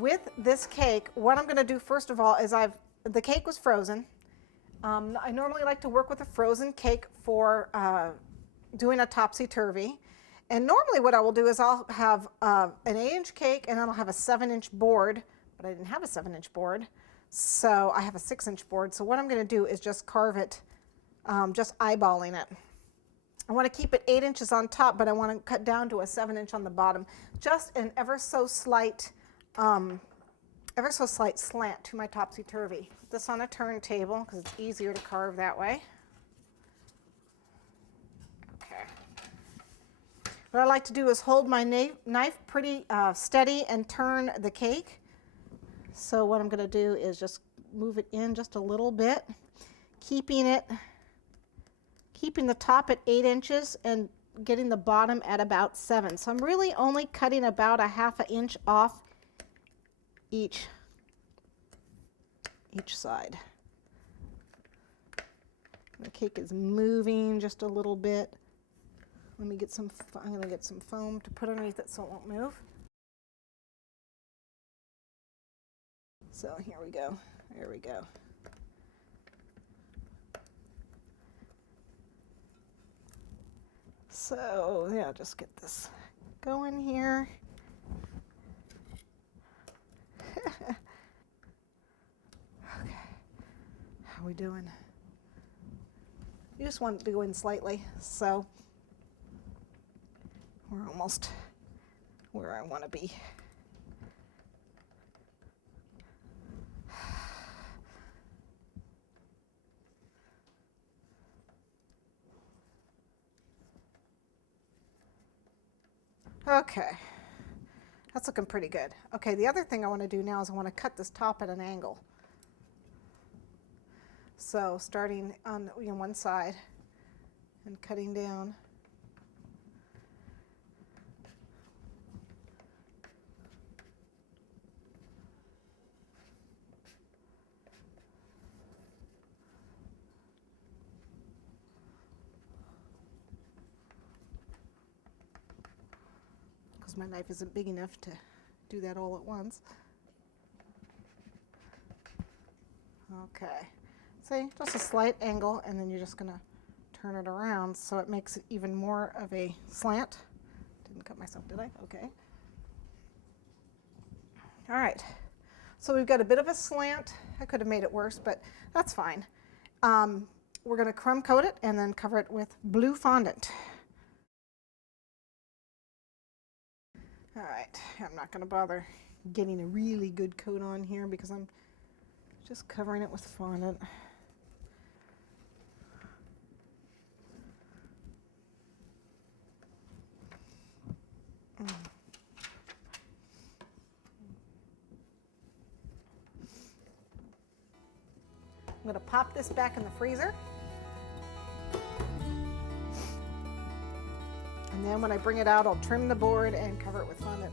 with this cake, what I'm going to do first of all is the cake was frozen. I normally like to work with a frozen cake for doing a topsy-turvey. And normally what I will do is I'll have an 8-inch cake and then I'll have a 7-inch board, but I didn't have a 7-inch board. So I have a 6-inch board. So what I'm going to do is just carve it, just eyeballing it. I want to keep it 8 inches on top, but I want to cut down to a 7-inch on the bottom. Just an ever so slight slant to my topsy-turvy. Put this on a turntable because it's easier to carve that way. Okay. What I like to do is hold my knife pretty steady and turn the cake. So what I'm going to do is just move it in just a little bit, keeping the top at 8 inches and getting the bottom at about 7. So I'm really only cutting about a 1/2 inch off each side. The cake is moving just a little bit. Let me get some, I'm going to get some foam to put underneath it so it won't move. So here we go. There we go. So yeah, just get this going here. Okay, how are we doing? You just want it to go in slightly, so we're almost where I want to be. Okay, that's looking pretty good. Okay, the other thing I want to do now is I want to cut this top at an angle. So starting on one side and cutting down. My knife isn't big enough to do that all at once. Okay, see, just a slight angle, and then you're just going to turn it around so it makes it even more of a slant. Didn't cut myself, did I? Okay. All right, so we've got a bit of a slant. I could have made it worse, but that's fine. We're going to crumb coat it and then cover it with blue fondant. All right, I'm not going to bother getting a really good coat on here because I'm just covering it with fondant. I'm going to pop this back in the freezer. And then when I bring it out, I'll trim the board and cover it with fondant.